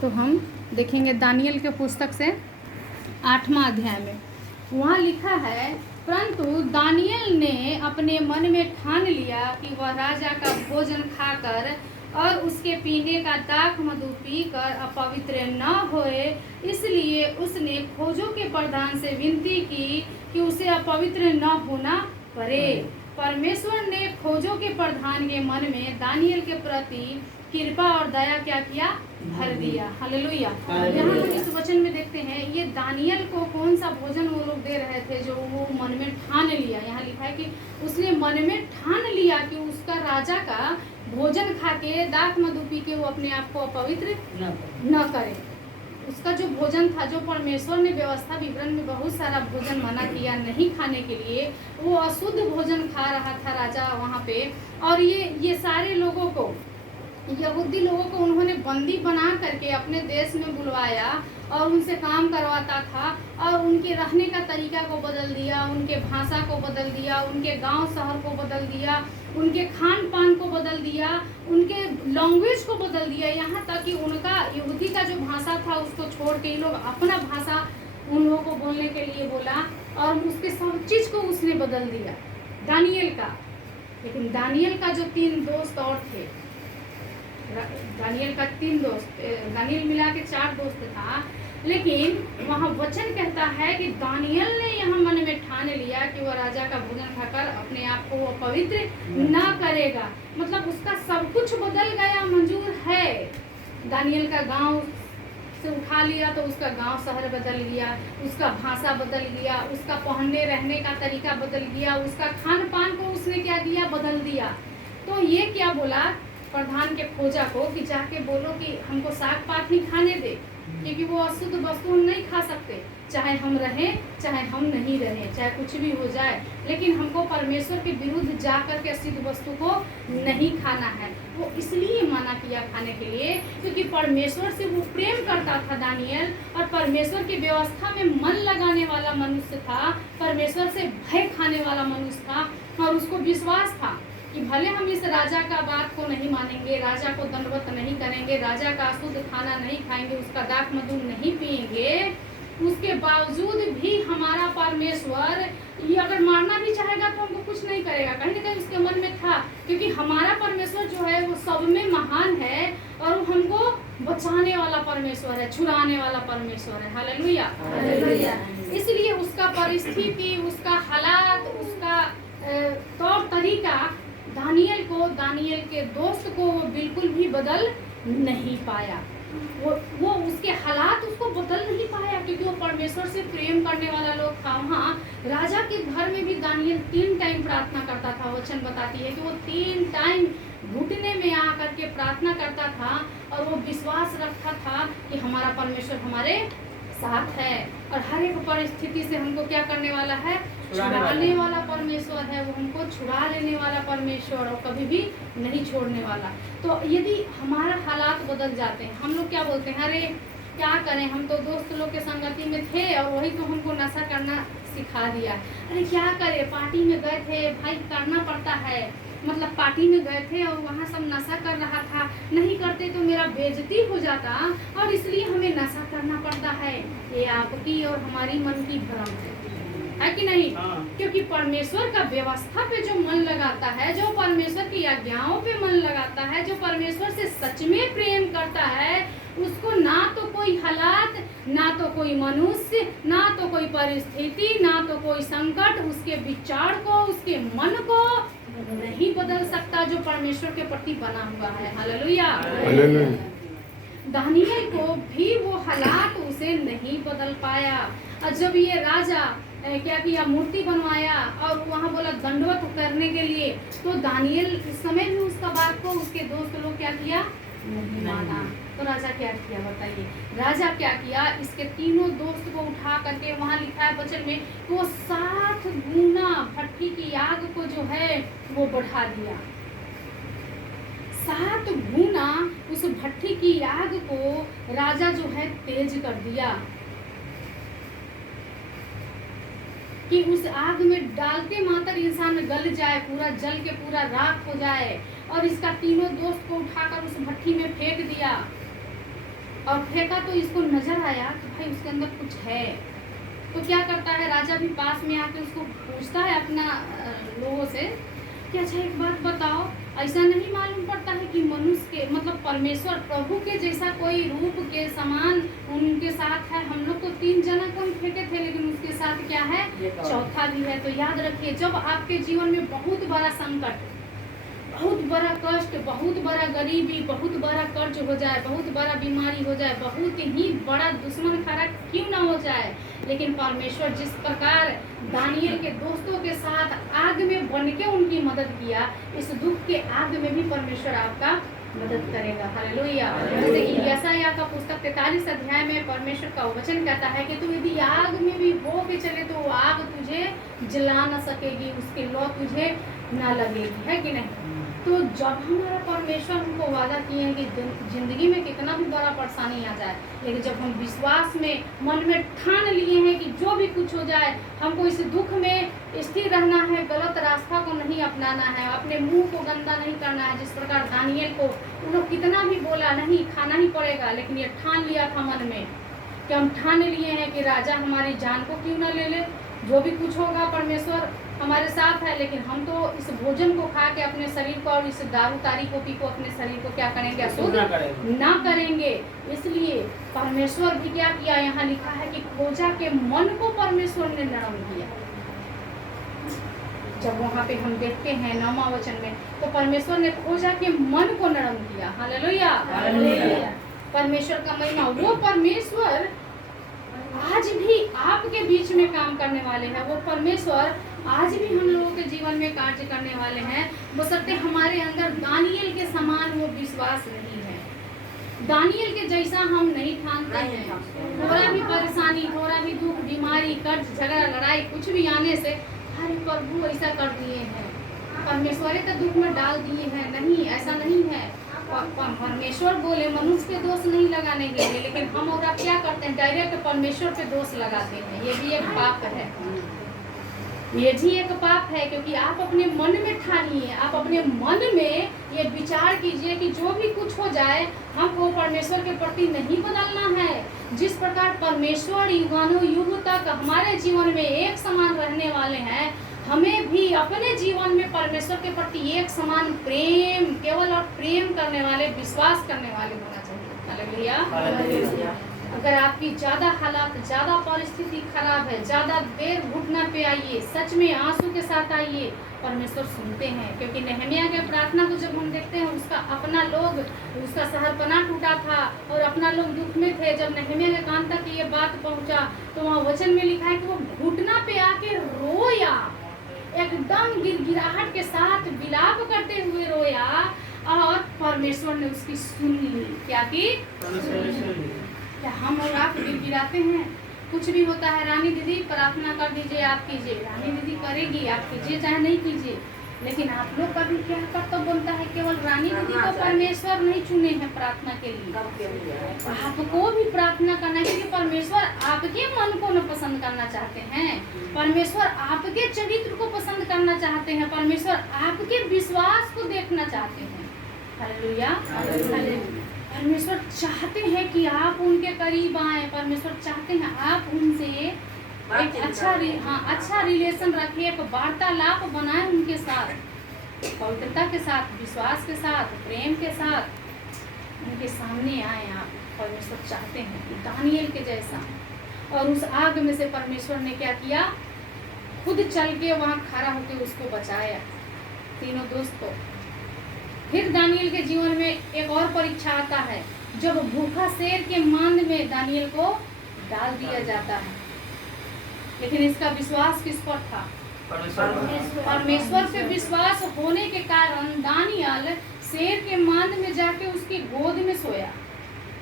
तो हम देखेंगे दानियल के पुस्तक से 8वां अध्याय में। वहाँ लिखा है, परंतु दानियल ने अपने मन में ठान लिया कि वह राजा का भोजन खाकर और उसके पीने का दाख मधु पीकर अपवित्र न होए, इसलिए उसने खोजों के प्रधान से विनती की कि उसे अपवित्र न होना पड़े। परमेश्वर ने खोजों के प्रधान के मन में दानियल के प्रति कृपा और दया क्या किया? भर दिया। हालेलुया। यहाँ हम इस वचन में देखते हैं, ये दानियल को कौन सा भोजन वो लोग दे रहे थे जो वो मन में ठान लिया। यहाँ लिखा है कि उसने मन में ठान लिया कि उसका राजा का भोजन खा के दाख मधु पी के वो अपने आप को अपवित्र न करे। उसका जो भोजन था, जो परमेश्वर ने व्यवस्था विवरण में बहुत सारा भोजन मना किया नहीं खाने के लिए, वो अशुद्ध भोजन खा रहा था राजा वहाँ पे। और ये सारे लोगों को, यहूदी लोगों को उन्होंने बंदी बना करके अपने देश में बुलवाया और उनसे काम करवाता था और उनके रहने का तरीका को बदल दिया, उनके भाषा को बदल दिया, उनके गांव शहर को बदल दिया, उनके खान पान को बदल दिया, उनके लैंग्वेज को बदल दिया। यहाँ तक कि उनका यहूदी का जो भाषा था उसको छोड़ के ये लोग अपना भाषा उन लोगों को बोलने के लिए बोला और उसके सब चीज़ को उसने बदल दिया दानियल का। लेकिन दानियल का जो 3 दोस्त और थे, दानियल का 3 दोस्त, दानियल मिला के 4 दोस्त था, लेकिन वहाँ वचन कहता है कि दानियल ने यहाँ मन में ठान लिया कि वह राजा का भोजन खाकर अपने आप को वो पवित्र न करेगा। मतलब उसका सब कुछ बदल गया, मंजूर है। दानियल का गांव से उठा लिया तो उसका गांव शहर बदल गया, उसका भाषा बदल गया, उसका पहनने रहने का तरीका बदल गया, उसका खान पान को उसने क्या किया? बदल दिया। तो ये क्या बोला प्रधान के खोजा को कि जाके बोलो कि हमको साग पात ही खाने दे, क्योंकि वो अशुद्ध वस्तु हम नहीं खा सकते, चाहे हम रहें चाहे हम नहीं रहें, चाहे कुछ भी हो जाए, लेकिन हमको परमेश्वर के विरुद्ध जा कर के अशुद्ध वस्तु को नहीं खाना है। वो इसलिए मना किया खाने के लिए क्योंकि परमेश्वर से वो प्रेम करता था दानियल, और परमेश्वर की व्यवस्था में मन लगाने वाला मनुष्य था, परमेश्वर से भय खाने वाला मनुष्य था, और उसको विश्वास था कि भले हम इस राजा का बात को नहीं मानेंगे, राजा को दंडवत नहीं करेंगे, राजा का अशुद्ध खाना नहीं खाएंगे, उसका दाख मधु नहीं पिएंगे, उसके बावजूद भी हमारा परमेश्वर ये अगर मारना भी चाहेगा तो हमको कुछ नहीं करेगा। कहीं ना कहीं उसके मन में था, क्योंकि हमारा परमेश्वर जो है वो सब में महान है और वो हमको बचाने वाला परमेश्वर है, छुड़ाने वाला परमेश्वर है। Hallelujah, hallelujah. इसलिए उसका परिस्थिति, उसका हालात, उसका तौर तरीका दानियल के दोस्त को वो बिल्कुल भी बदल नहीं पाया। वो उसके हालात उसको बदल नहीं पाया, क्योंकि वो परमेश्वर से प्रेम करने वाला लोग था। वहाँ राजा के घर में भी दानियल 3 टाइम प्रार्थना करता था। वचन बताती है कि वो 3 टाइम घुटने में आकर के प्रार्थना करता था और वो विश्वास रखता था कि हमारा परमेश्वर हमारे साथ है और हर एक परिस्थिति से हमको क्या करने वाला है? छुड़ाने वाला परमेश्वर है। वो हमको छुड़ा लेने वाला परमेश्वर और कभी भी नहीं छोड़ने वाला। तो यदि हमारा हालात बदल जाते हैं, हम लोग क्या बोलते हैं, अरे क्या करें, हम तो दोस्त लोग के संगति में थे और वही तो हमको नशा करना सिखा दिया। अरे क्या करें, पार्टी में गए थे, भाई करना पड़ता है, मतलब पार्टी में गए थे और वहाँ सब नशा कर रहा था, नहीं करते तो मेरा बेइज्जती हो जाता और इसलिए हमें नशा करना पड़ता है। ये आपकी और हमारी मन की भ्रम है कि नहीं? क्योंकि परमेश्वर का व्यवस्था पे जो मन लगाता है, जो परमेश्वर की आज्ञाओं पे मन लगाता है, जो परमेश्वर से सच में प्रेम करता है, उसको ना तो कोई हालात, ना तो कोई मनुष्य, ना तो कोई परिस्थिति, ना तो कोई संकट उसके विचार को, उसके मन को नहीं बदल सकता जो परमेश्वर के प्रति बना हुआ है। हालेलुया। दानियल को भी वो हालात उसे नहीं बदल पाया। और जब ये राजा क्या किया, मूर्ति बनवाया और वहाँ बोला दंडवत करने के लिए, तो दानियल इस समय भी उसका बात को उसके दोस्त लोग क्या किया? नहीं माना। तो राजा क्या किया बताइए? राजा क्या किया? इसके तीनों दोस्त को उठा करके, वहाँ लिखा है वचन में, वो 7 गुना भट्ठी की आग को जो है वो बढ़ा दिया। 7 गुना उस भट्ठी की आग को राजा जो है तेज कर दिया कि उस आग में डालते मात्र इंसान गल जाए, पूरा जल के पूरा राख हो जाए। और इसका तीनों दोस्त को उठाकर उस भट्टी में फेंक दिया। और फेंका तो इसको नजर आया कि भाई उसके अंदर कुछ है। तो क्या करता है, राजा भी पास में आके उसको पूछता है अपना लोगों से कि अच्छा एक बात बताओ, ऐसा नहीं मालूम पड़ता है कि मनुष्य के मतलब परमेश्वर प्रभु के जैसा कोई रूप के समान उनके साथ है? हम लोग तो 3 जना को फेंके थे, लेकिन उसके साथ क्या है, चौथा भी है। तो याद रखिए, जब आपके जीवन में बहुत बड़ा संकट, बहुत बड़ा कष्ट, बहुत बड़ा गरीबी, बहुत बड़ा कर्ज हो जाए, बहुत बड़ा बीमारी हो जाए, बहुत ही बड़ा दुश्मन खड़ा क्यों ना हो जाए, लेकिन परमेश्वर जिस प्रकार दानियल के दोस्तों के साथ आग में बन के उनकी मदद किया, इस दुख के आग में भी परमेश्वर आपका मदद करेगा। हालेलुया। जैसे कि यशायाह का पुस्तक 43 अध्याय में परमेश्वर का वचन कहता है कि तू यदि आग में भी हो के चले तो वो आग तुझे जला न सकेगी, उसकी लौ तुझे ना लगेगी, है कि नहीं? तो जब हमारा परमेश्वर हमको वादा किए हैं कि जिंदगी में कितना भी बड़ा परेशानी आ जाए, लेकिन जब हम विश्वास में मन में ठान लिए हैं कि जो भी कुछ हो जाए हमको इस दुख में स्थिर रहना है, गलत रास्ता को नहीं अपनाना है, अपने मुंह को गंदा नहीं करना है। जिस प्रकार दानियल को उन लोग कितना भी बोला नहीं खाना ही पड़ेगा, लेकिन ये ठान लिया था मन में कि हम ठान लिए हैं कि राजा हमारी जान को क्यों ना ले ले, जो भी कुछ होगा परमेश्वर हमारे साथ है, लेकिन हम तो इस भोजन को खा के अपने शरीर को और इस दारू तारी को पी को अपने शरीर को क्या करेंगे, अशुद्ध ना करेंगे। इसलिए परमेश्वर भी क्या किया, यहाँ लिखा है कि खोजा के मन को परमेश्वर ने नरम किया। जब वहाँ पे हम देखते हैं 9वां वचन में, तो परमेश्वर ने खोजा के मन को नरम किया। हालेलुया। परमेश्वर का महिमा। वो परमेश्वर आज भी आपके बीच में काम करने वाले हैं। वो परमेश्वर आज भी हम लोगों के जीवन में कार्य करने वाले हैं, बशर्ते हमारे अंदर दानियल के समान वो विश्वास नहीं है। दानियल के जैसा हम नहीं ठानते हैं। थोड़ा भी परेशानी, थोड़ा भी दुख, बीमारी, कर्ज, झगड़ा, लड़ाई कुछ भी आने से अरे प्रभु ऐसा कर दिए हैं, परमेश्वर का दुख में डाल दिए हैं, नहीं, ऐसा नहीं है। परमेश्वर बोले मनुष्य पे दोष नहीं लगाने के लिए, लेकिन हम और आप क्या करते हैं, डायरेक्ट परमेश्वर पे दोष लगाते हैं। ये भी एक पाप है, ये भी एक पाप है, क्योंकि आप अपने मन में ठानिए, आप अपने मन में ये विचार कीजिए कि जो भी कुछ हो जाए हमको परमेश्वर के प्रति नहीं बदलना है। जिस प्रकार परमेश्वर युगानुयुग युग तक हमारे जीवन में एक समान रहने वाले हैं, हमें भी अपने जीवन में परमेश्वर के प्रति एक समान प्रेम, केवल और प्रेम करने वाले, विश्वास करने वाले होना चाहिए। हालेलुया। अगर आपकी ज्यादा हालात, ज्यादा परिस्थिति खराब है, ज्यादा देर घुटना पे आइए, सच में आंसू के साथ आइए, परमेश्वर सुनते हैं। क्योंकि नहम्याह के प्रार्थना को जब हम देखते हैं, उसका अपना लोग, उसका शहरपनाह टूटा था और अपना लोग दुख में थे। जब नहम्याह के कान तक ये बात पहुंचा, तो वहाँ वचन में लिखा है कि वो घुटना पे आके रोया, एकदम गिड़गिड़ाहट के साथ विलाप करते हुए रोया, और परमेश्वर ने उसकी सुन ली। क्या की? क्या हम और आप गिड़गिड़ाते हैं? कुछ भी होता है, रानी दीदी प्रार्थना कर दीजिए, आप कीजिए, रानी दीदी करेगी, आप कीजिए चाहे नहीं कीजिए, लेकिन आप लोग का भी क्या कर्तव्य बनता है, केवल रानी दीदी को परमेश्वर नहीं चुने हैं प्रार्थना के लिए, आपको भी प्रार्थना करना है। क्योंकि परमेश्वर आपके मन को न पसंद करना चाहते हैं, परमेश्वर आपके चरित्र को पसंद करना चाहते हैं, परमेश्वर आपके विश्वास को देखना चाहते हैं। हालेलुया। परमेश्वर चाहते हैं कि आप उनके करीब आए, परमेश्वर चाहते हैं आप उनसे एक अच्छा रिलेशन रखिए, एक वार्तालाप बनाए उनके साथ, पवित्रता के साथ, विश्वास के साथ, प्रेम के साथ उनके सामने आए आप। परमेश्वर चाहते हैं कि दानियल के जैसा। और उस आग में से परमेश्वर ने क्या किया, खुद चल के वहाँ खड़ा होकर उसको बचाया, तीनों दोस्त को। फिर दानियल के जीवन में एक और परीक्षा आता है, जब भूखा शेर के मांद में दानियल को डाल दिया जाता है। लेकिन इसका विश्वास किस पर था? परमेश्वर पे विश्वास होने के कारण दानियल शेर के मांद में जाके उसकी गोद में सोया,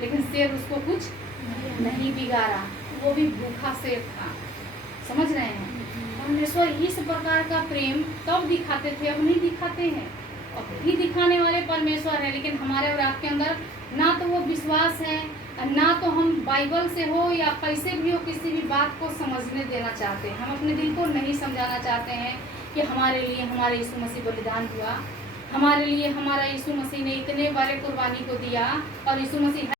लेकिन शेर उसको कुछ नहीं बिगाड़ा, वो भी भूखा शेर था। समझ रहे हैं? परमेश्वर इस प्रकार का प्रेम तब दिखाते थे, अब नहीं दिखाते हैं। अब भी दिखाने वाले परमेश्वर है, लेकिन हमारे और आपके अंदर ना तो वो विश्वास है, ना तो हम बाइबल से हो या कैसे भी हो किसी भी बात को समझने देना चाहते हैं। हम अपने दिल को नहीं समझाना चाहते हैं कि हमारे लिए हमारे यीशु मसीह बलिदान हुआ। हमारे लिए हमारा यीशु मसीह ने इतने बड़े कुर्बानी को दिया, और यीशु मसीह